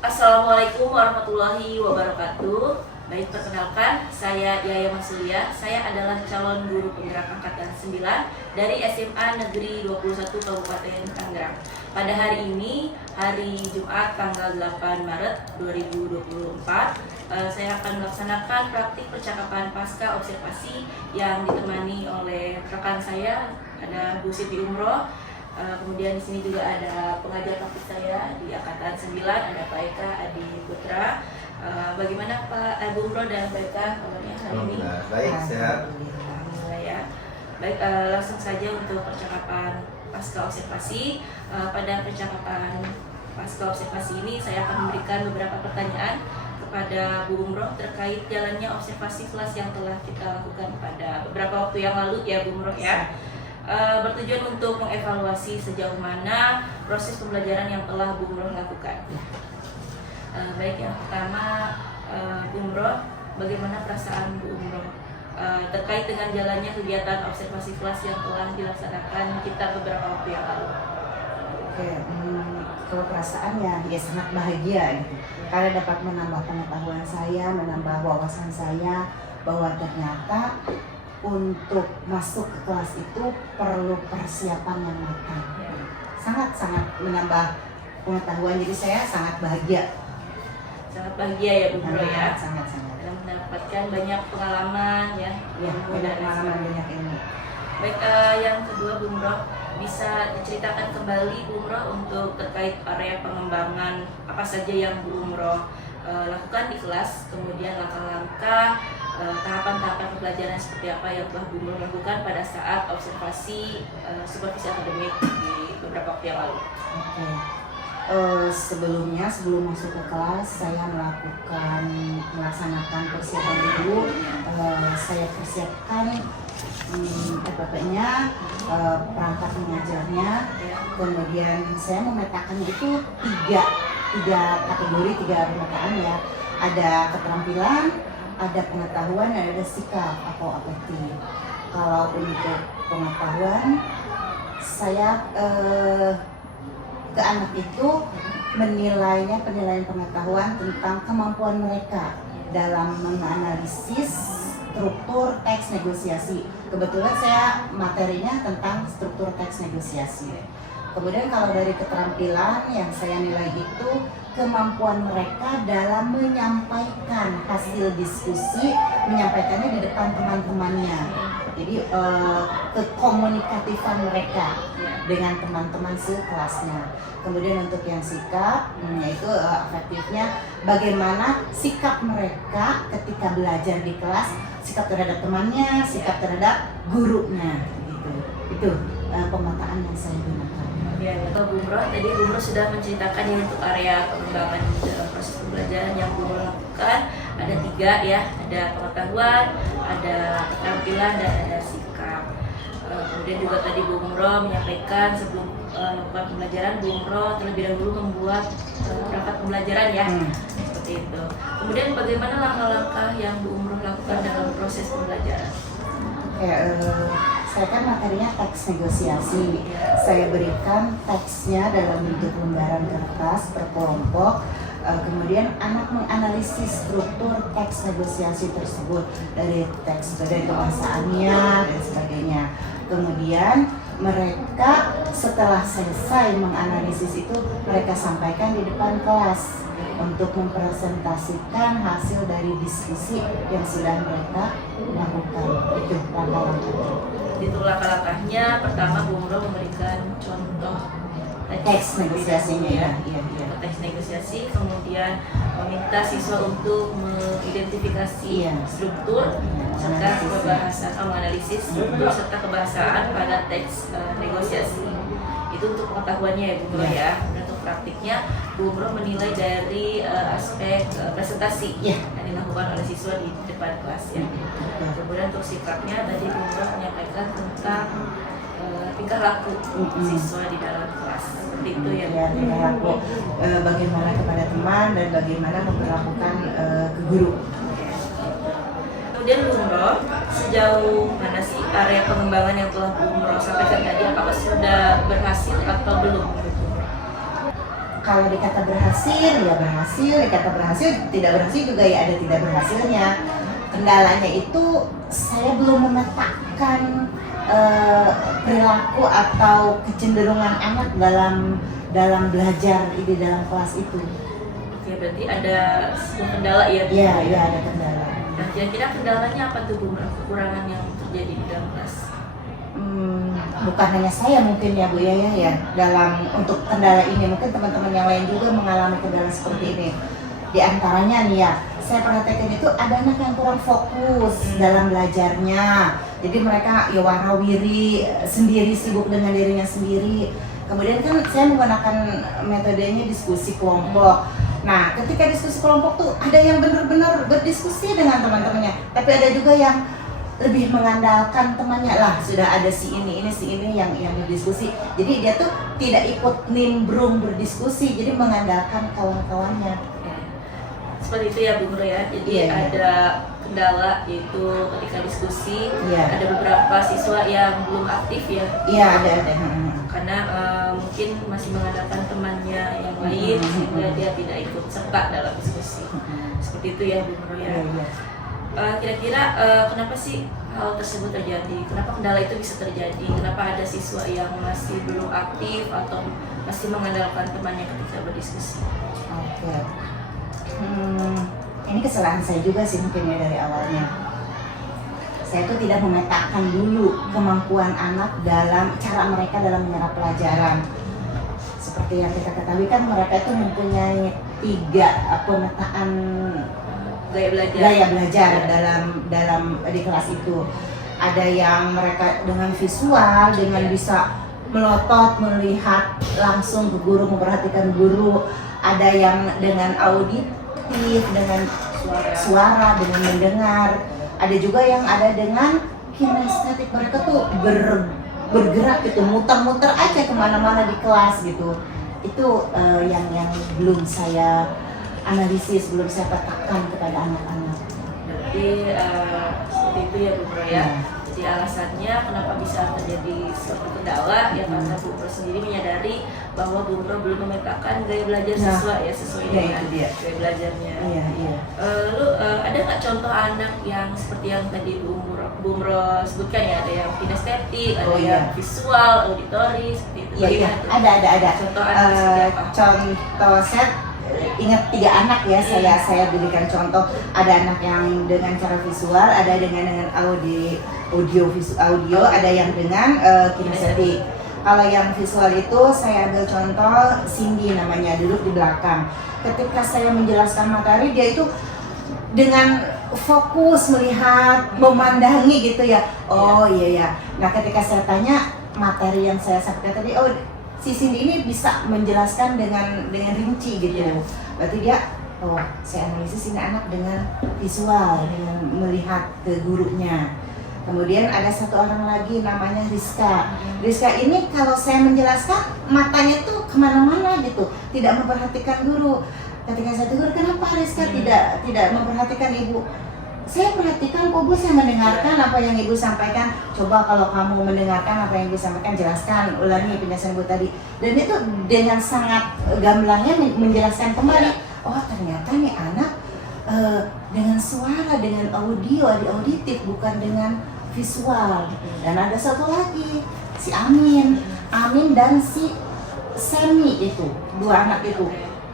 Assalamualaikum warahmatullahi wabarakatuh. Baik, perkenalkan, saya Yaya Masulia. Saya adalah calon guru penggerak angkatan 9 dari SMA Negeri 21 Kabupaten Tangerang. Pada hari ini, hari Jumat tanggal 8 Maret 2024, saya akan melaksanakan praktik percakapan pasca observasi yang ditemani oleh rekan saya, ada Bu Siti Umroh. Kemudian di sini juga ada pengajar praktik saya di angkatan 9, ada Pak Eka Adi Putra. Bagaimana Pak Bu Umroh dan Pak Eka kabarnya hari ini? Baik, sehat. Alhamdulillah ya. Baik, langsung saja untuk percakapan pasca observasi. Pada percakapan pasca observasi ini saya akan memberikan beberapa pertanyaan kepada Bu Umroh terkait jalannya observasi kelas yang telah kita lakukan pada beberapa waktu yang lalu ya Bu Umroh ya. Bertujuan untuk mengevaluasi sejauh mana proses pembelajaran yang telah Bu Umroh lakukan. Baik, yang pertama, Bu Umroh, bagaimana perasaan Bu Umroh terkait dengan jalannya kegiatan observasi kelas yang telah dilaksanakan kita beberapa waktu yang lalu? Oke, kalau perasaannya ya sangat bahagia gitu. Karena dapat menambah pengetahuan saya, menambah wawasan saya bahwa ternyata untuk masuk ke kelas itu perlu persiapan yang matang. Sangat-sangat menambah pengetahuan, jadi saya sangat bahagia. Sangat bahagia ya Bu Umroh ya. Sangat-sangat. Dalam mendapatkan banyak pengalaman ya. Ya, banyak pengalaman, banyak ilmu. Baik, yang kedua Bu Umroh, bisa diceritakan kembali Bu Umroh untuk terkait area pengembangan apa saja yang Bu Umroh lakukan di kelas, kemudian langkah-langkah tahapan-tahapan pembelajaran seperti apa yang telah Bu Umroh lakukan pada saat observasi supervisi akademik di beberapa waktu yang lalu. Oke. Sebelum masuk ke kelas saya melaksanakan persiapan dulu. Saya persiapkan SPP-nya, perangkat mengajarnya, kemudian saya memetakannya itu tiga kategori, tiga pemetaan ya. Ada keterampilan, ada pengetahuan, dan ada sikap atau apati. Kalau untuk pengetahuan, saya ke anak itu penilaian pengetahuan tentang kemampuan mereka dalam menganalisis struktur teks negosiasi. Kebetulan saya materinya tentang struktur teks negosiasi. Kemudian kalau dari keterampilan yang saya nilai itu kemampuan mereka dalam menyampaikan hasil diskusi, menyampaikannya di depan teman-temannya. Jadi kekomunikatifan mereka dengan teman-teman sekelasnya. Kemudian untuk yang sikap, yaitu efektifnya bagaimana sikap mereka ketika belajar di kelas, sikap terhadap temannya, sikap terhadap gurunya, gitu. Itu pemetaan yang saya gunakan. Ya, Bu Umroh, tadi Bu Umroh sudah menceritakan ya untuk area pengembangan proses pembelajaran yang Bu Umroh lakukan. Ada 3 ya, ada pengetahuan, ada keterampilan, dan ada sikap. Kemudian juga tadi Bu Umroh menyampaikan sebelum melakukan pembelajaran, Bu Umroh terlebih dahulu membuat perangkat pembelajaran ya, seperti itu. Kemudian bagaimana langkah-langkah yang Bu Umroh lakukan dalam proses pembelajaran? Saya kan materinya teks negosiasi. Saya berikan teksnya dalam bentuk lembaran kertas per kelompok. Kemudian anak menganalisis struktur teks negosiasi tersebut dari kebahasaannya dan sebagainya. Kemudian mereka setelah selesai menganalisis itu mereka sampaikan di depan kelas untuk mempresentasikan hasil dari diskusi yang sudah mereka lakukan. Itu langkah-langkahnya. Itu langkah-langkahnya. Pertama, Bu Umroh memberikan contoh Teks negosiasinya ya. Teks negosiasi, kemudian meminta siswa untuk mengidentifikasi struktur serta kebahasaan, menganalisis struktur serta kebahasaan pada teks negosiasi. Itu untuk pengetahuannya ya Bu Umroh ya. Dan untuk praktiknya, Bu Umroh menilai dari aspek presentasi yang dilakukan oleh siswa di depan kelas ya. Kemudian untuk sikapnya tadi Bu Umroh menyampaikan tentang tingkah laku siswa di dalam kelas. Seperti itu ya. Tingkah laku bagaimana kepada teman dan bagaimana memperlakukan ke guru. Kemudian Bu Umroh, sejauh mana sih area pengembangan yang telah Bu Umroh sampaikan tadi? Apakah sudah berhasil atau belum? kalau dikata berhasil ya berhasil, dikata berhasil tidak berhasil juga ya ada tidak berhasilnya. Kendalanya itu saya belum memetakan perilaku atau kecenderungan anak dalam belajar di dalam kelas itu. Oke, berarti ada sebuah kendala ya? Iya, ada kendala. Nah, kira-kira kendalanya apa tuh Bu, kekurangan yang terjadi di dalam kelas? Bukan hanya saya mungkin ya Bu ya dalam untuk kendala ini, mungkin teman-teman yang lain juga mengalami kendala seperti ini. Di antaranya nih ya, saya perhatikan itu ada anak yang kurang fokus dalam belajarnya. Jadi mereka ya warawiri sendiri, sibuk dengan dirinya sendiri. Kemudian kan saya menggunakan metodenya diskusi kelompok. Nah, ketika diskusi kelompok tuh ada yang benar-benar berdiskusi dengan teman-temannya, tapi ada juga yang lebih mengandalkan temannya lah, sudah ada si ini yang berdiskusi. Jadi dia tuh tidak ikut nimbrung berdiskusi, jadi mengandalkan kawan-kawannya. Seperti itu ya Bu Nurul ya. Jadi ada kendala yaitu ketika diskusi, ada beberapa siswa yang belum aktif ya. Iya, ada. Karena mungkin masih mengandalkan temannya yang lain sehingga dia tidak ikut serta dalam diskusi. Seperti itu ya Bu Nurul ya. Kira-kira kenapa sih hal tersebut terjadi? Kenapa kendala itu bisa terjadi? Kenapa ada siswa yang masih belum aktif atau masih mengandalkan temannya ketika berdiskusi? Oke. Ini kesalahan saya juga sih mungkin ya dari awalnya. Saya tuh tidak memetakan dulu kemampuan anak dalam cara mereka dalam menyerap pelajaran. Seperti yang kita ketahui kan mereka itu mempunyai 3 pemetaan gaya belajar dalam di kelas itu. Ada yang mereka dengan visual, dengan bisa melotot, melihat langsung ke guru, memperhatikan guru. Ada yang dengan auditif, dengan suara, dengan mendengar. Ada juga yang ada dengan kinestetik, mereka tuh bergerak gitu, muter-muter aja kemana-mana di kelas gitu. Itu yang belum saya analisis, belum saya petakan kepada anak-anak. Berarti seperti itu ya Bu Nurul ya. Jadi alasannya kenapa bisa terjadi suatu kendala ya karena Bu Nurul sendiri menyadari bahwa Bu Nurul belum memetakan gaya belajar siswa ya sesuai dengan gaya belajarnya. Lalu ada nggak contoh anak yang seperti yang tadi Bu Nurul sebutkan ya, ada yang kinestetik, ada yang visual, auditory seperti itu. Iya, ada. Contoh anak seperti apa? Contoh saya ingat 3 anak ya, saya berikan contoh. Ada anak yang dengan cara visual, ada dengan audio, ada yang dengan kinestetik. Kalau yang visual itu saya ambil contoh Cindy namanya, duduk di belakang. Ketika saya menjelaskan materi, dia itu dengan fokus melihat, memandangi gitu ya. Oh iya. Nah, ketika saya tanya materi yang saya sampaikan tadi, si Cindy ini bisa menjelaskan dengan rinci gitu. Berarti dia, saya analisis ini anak dengan visual, dengan melihat ke gurunya. Kemudian ada 1 orang lagi namanya Rizka. Rizka ini kalau saya menjelaskan matanya tuh kemana-mana gitu, tidak memperhatikan guru. Ketika saya tegur, kenapa Rizka tidak memperhatikan ibu? Saya perhatikan kok Bu, saya mendengarkan apa yang ibu sampaikan. Coba kalau kamu mendengarkan apa yang ibu sampaikan, jelaskan, ulangi penjelasan ibu tadi. Dan itu dengan sangat gamblangnya menjelaskan kembali. Oh ternyata nih anak dengan suara, dengan auditif, bukan dengan visual. Dan ada 1 lagi, si Amin dan si Semi itu, 2 anak itu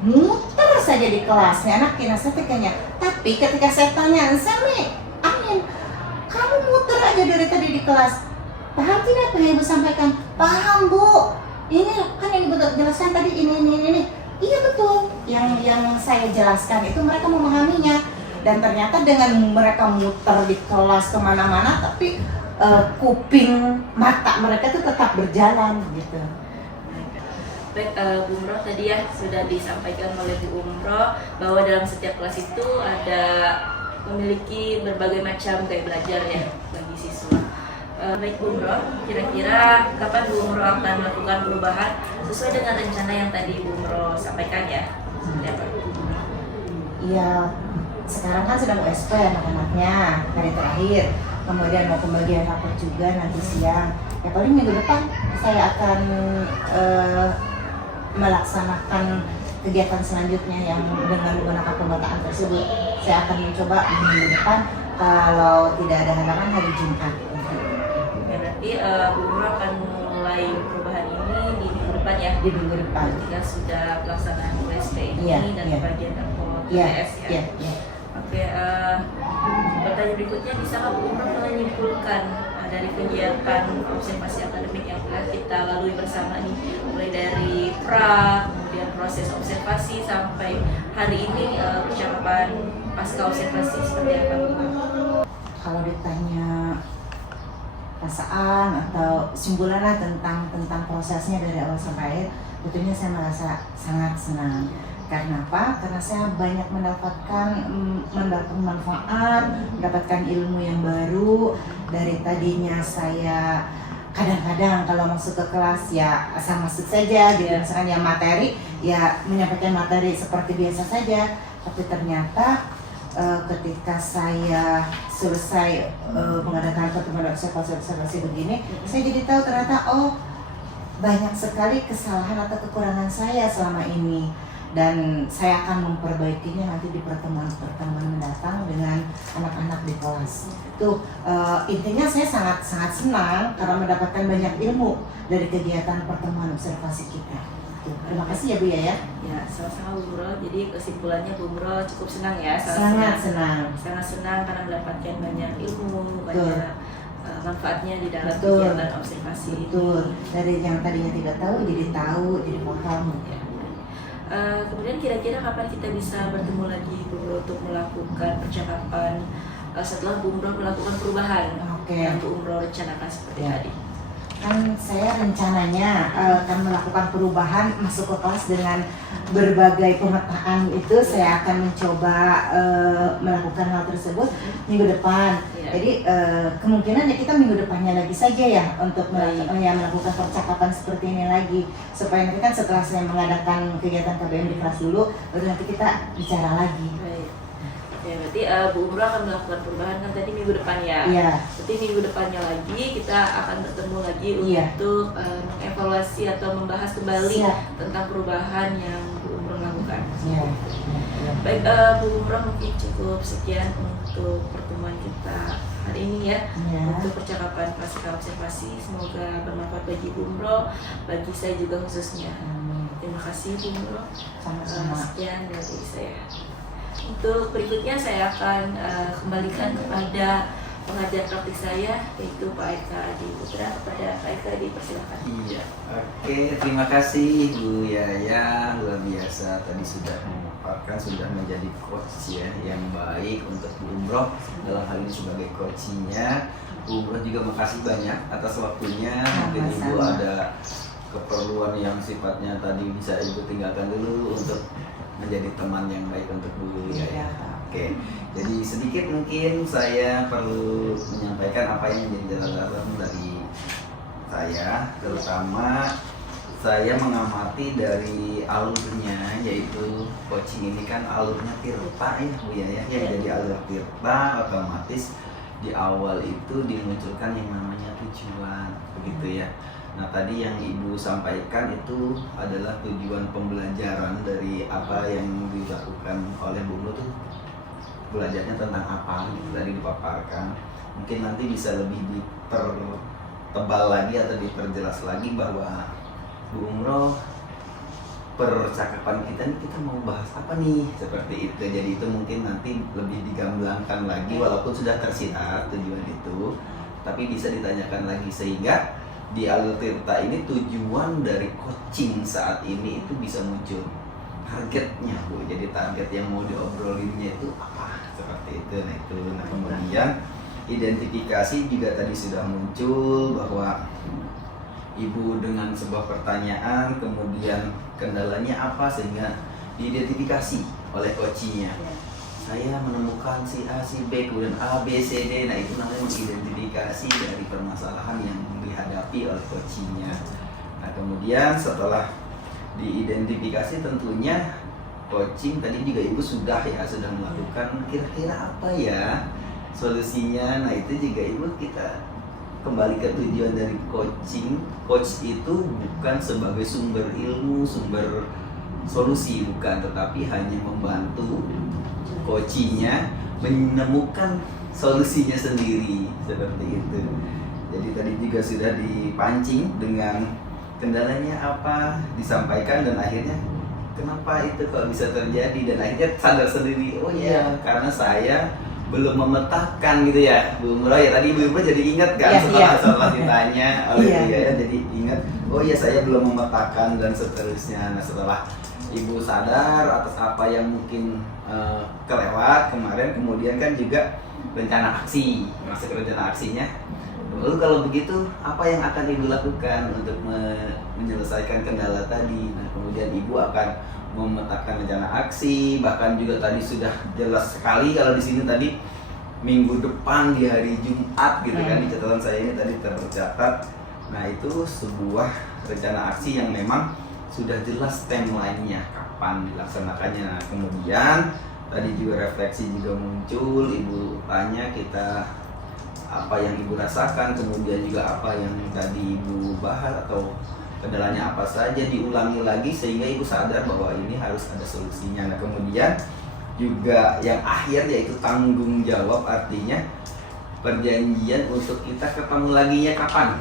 muter saja di kelas, anak kinestetik kayaknya. Tapi ketika saya tanya, Semi, Amin, kamu muter aja dari tadi di kelas, paham tidak apa yang ibu sampaikan? Paham Bu, ini kan yang ibu jelaskan tadi ini. Iya betul, yang saya jelaskan itu mereka memahaminya. Dan ternyata dengan mereka muter di kelas kemana-mana, tapi kuping mata mereka tuh tetap berjalan gitu. Baik, Bu Umroh tadi ya sudah disampaikan oleh Bu Umroh bahwa dalam setiap kelas itu ada memiliki berbagai macam gaya belajar ya bagi siswa. Baik Bu Umroh, kira-kira kapan Bu Umroh akan melakukan perubahan sesuai dengan rencana yang tadi Bu Umroh sampaikan ya? Iya, sekarang kan sudah mau SP anak-anaknya hari terakhir, kemudian mau pembagian rapor juga nanti siang. Ya paling minggu depan saya akan melaksanakan kegiatan selanjutnya yang dengan menggunakan pemetaan tersebut. Saya akan mencoba minggu depan, kalau tidak ada halangan hari Jumat. Ya, nanti Bu Umroh akan mulai perubahan ini di minggu depan ya. Di minggu depan. Ketika sudah pelaksanaan USP ini Iya, dan iya. bagian rapor Iya, TPS ya. iya, iya. Oke, pertanyaan berikutnya, bisakah Bu Umroh menyimpulkan dari kegiatan observasi akademik yang telah kita lalui bersama nih, mulai dari pra, kemudian proses observasi sampai hari ini, percakapan pasca observasi seperti apa Bu? Kalau ditanya perasaan atau simpulan lah tentang prosesnya dari awal sampai akhir, tentunya saya merasa sangat senang. Karena apa? Karena saya banyak mendapatkan manfaat, mendapatkan ilmu yang baru. Dari tadinya saya kadang-kadang kalau masuk ke kelas ya asal masuk saja gitu, misalkan ya materi, ya menyampaikan materi seperti biasa saja. Tapi ternyata ketika saya selesai mengadakan pertemuan observasi begini, saya jadi tahu ternyata banyak sekali kesalahan atau kekurangan saya selama ini, dan saya akan memperbaikinya nanti di pertemuan-pertemuan mendatang dengan anak-anak di kelas. Itu intinya saya sangat senang karena mendapatkan banyak ilmu dari kegiatan pertemuan observasi kita. Terima kasih ya Bu ya. Ya, sama-sama Bu Umroh. Jadi kesimpulannya Bu Umroh cukup senang ya. Sangat senang karena mendapatkan banyak ilmu, banyak manfaatnya di dalam Betul. kegiatan observasi. Betul. Dari yang tadinya tidak tahu, jadi paham. Ya. Kemudian kira-kira kapan kita bisa bertemu lagi Bu Umroh untuk melakukan percakapan setelah Bu Umroh melakukan perubahan yang Bu Umroh rencanakan seperti tadi? Kan saya rencananya akan melakukan perubahan, masuk ke kelas dengan berbagai pemetaan itu. Saya akan mencoba melakukan hal tersebut minggu depan. Jadi kemungkinan ya kita minggu depannya lagi saja ya untuk melakukan percakapan seperti ini lagi, supaya nanti kan setelah saya mengadakan kegiatan KBM di kelas dulu, baru nanti kita bicara lagi. Ya, berarti Bu Umroh akan melakukan perubahan kan tadi minggu depan ya. Iya. Berarti minggu depannya lagi kita akan bertemu lagi untuk mengevaluasi atau membahas kembali tentang perubahan yang Bu Umroh lakukan. Iya. Baik, Bu Umroh, mungkin cukup sekian untuk pertemuan kita hari ini ya. Untuk percakapan pasca observasi, semoga bermanfaat bagi Bu Umroh, bagi saya juga khususnya. Terima kasih Bu Umroh. Sama-sama. Sekian dari saya. Untuk berikutnya saya akan kembalikan kepada pengajar praktik saya, yaitu Pak Eka Adi Putra. Kepada Pak Eka dipersilakan. Iya, oke, terima kasih Bu Yaya, luar biasa tadi sudah memaparkan, sudah menjadi coach ya yang baik untuk Bu Umroh dalam hal ini sebagai coachnya. Bu Umroh juga makasih banyak atas waktunya. Mungkin Ibu ada keperluan yang sifatnya tadi bisa Ibu tinggalkan dulu untuk menjadi teman yang baik untuk Bu Yaya. Oke, jadi sedikit mungkin saya perlu menyampaikan apa yang menjadi catatan dari saya, terutama saya mengamati dari alurnya, yaitu coaching ini kan alurnya tirta ya Bu Yaya, jadi alur tirta otomatis di awal itu dimunculkan yang namanya tujuan, begitu ya. Nah tadi yang Ibu sampaikan itu adalah tujuan pembelajaran dari apa yang dilakukan oleh Bu Umroh tuh, belajarnya tentang apa gitu tadi dipaparkan. Mungkin nanti bisa lebih dipertebal lagi atau diperjelas lagi bahwa Bu Umroh percakapan kita ini kita mau bahas apa nih, seperti itu. Jadi itu mungkin nanti lebih digamblangkan lagi, walaupun sudah tersirat tujuan itu, tapi bisa ditanyakan lagi sehingga di alur tirta ini tujuan dari coaching saat ini itu bisa muncul targetnya Bu. Jadi target yang mau diobrolinnya itu apa, seperti itu. Nah kemudian identifikasi juga tadi sudah muncul bahwa Ibu dengan sebuah pertanyaan kemudian kendalanya apa sehingga diidentifikasi oleh coachingnya. Saya menemukan si A, si B, kemudian A, B, C, D. Nah itu namanya mengidentifikasi dari permasalahan yang dihadapi oleh coachingnya. Nah kemudian setelah diidentifikasi tentunya coaching tadi juga Ibu sudah melakukan kira-kira apa ya solusinya. Nah itu juga Ibu kita kembali ke tujuan dari coaching. Coach itu bukan sebagai sumber ilmu, sumber solusi, bukan, tetapi hanya membantu coachingnya menemukan solusinya sendiri, seperti itu. Jadi tadi juga sudah dipancing dengan kendalanya apa, disampaikan, dan akhirnya kenapa itu kok bisa terjadi, dan akhirnya sadar sendiri, oh iya, karena saya belum memetakan gitu ya, Bu Umroh ya. Tadi Bu Umroh jadi ingat kan, setelah ditanya oleh dia ya, jadi ingat, oh iya saya belum memetakan dan seterusnya. Nah, setelah Ibu sadar atas apa yang mungkin kelewat kemarin, kemudian kan juga rencana aksi, masuk ke rencana aksinya. Lalu kalau begitu, apa yang akan Ibu lakukan untuk menyelesaikan kendala tadi? Nah, kemudian Ibu akan memetakan rencana aksi, bahkan juga tadi sudah jelas sekali kalau di sini tadi minggu depan di hari Jumat gitu kan, di catatan saya ini tadi tercatat. Nah, itu sebuah rencana aksi yang memang sudah jelas timeline-nya kapan dilaksanakannya. Nah, kemudian tadi juga refleksi juga muncul, Ibu tanya kita apa yang Ibu rasakan, kemudian juga apa yang tadi Ibu bahas atau kendalanya apa saja, diulangi lagi sehingga Ibu sadar bahwa ini harus ada solusinya. Nah, kemudian juga yang akhir yaitu tanggung jawab, artinya perjanjian untuk kita ketemu laginya kapan.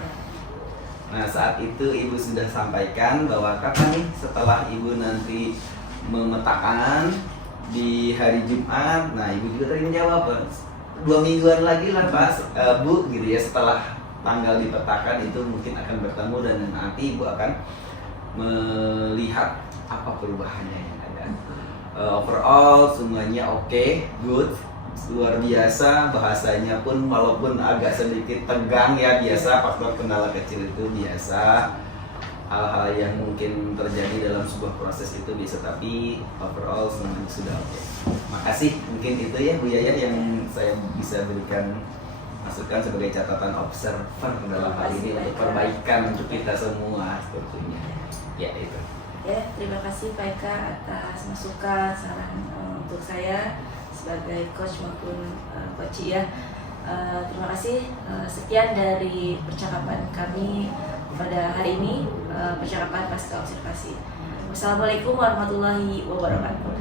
Nah, saat itu Ibu sudah sampaikan bahwa kapan nih setelah Ibu nanti memetakan di hari Jumat. Nah, Ibu juga tadi menjawab 2 mingguan lagi lah Pak, Bu gitu ya, setelah tanggal dipetakan itu mungkin akan bertemu, dan nanti Ibu akan melihat apa perubahannya yang ada. Overall semuanya oke, good, luar biasa. Bahasanya pun walaupun agak sedikit tegang ya, biasa, faktor kendala kecil itu biasa, hal-hal yang mungkin terjadi dalam sebuah proses itu biasa, tapi overall semuanya sudah oke. Makasih, mungkin itu ya Bu Yaya yang saya bisa berikan masukan sebagai catatan observer dalam hal ini untuk perbaikan untuk kita semua sepertinya. Ya itu. Ya, terima kasih Pak Eka atas masukan, saran untuk saya sebagai coach maupun coach ya. Terima kasih. Sekian dari percakapan kami pada hari ini, percakapan pasca observasi. Wassalamualaikum warahmatullahi wabarakatuh.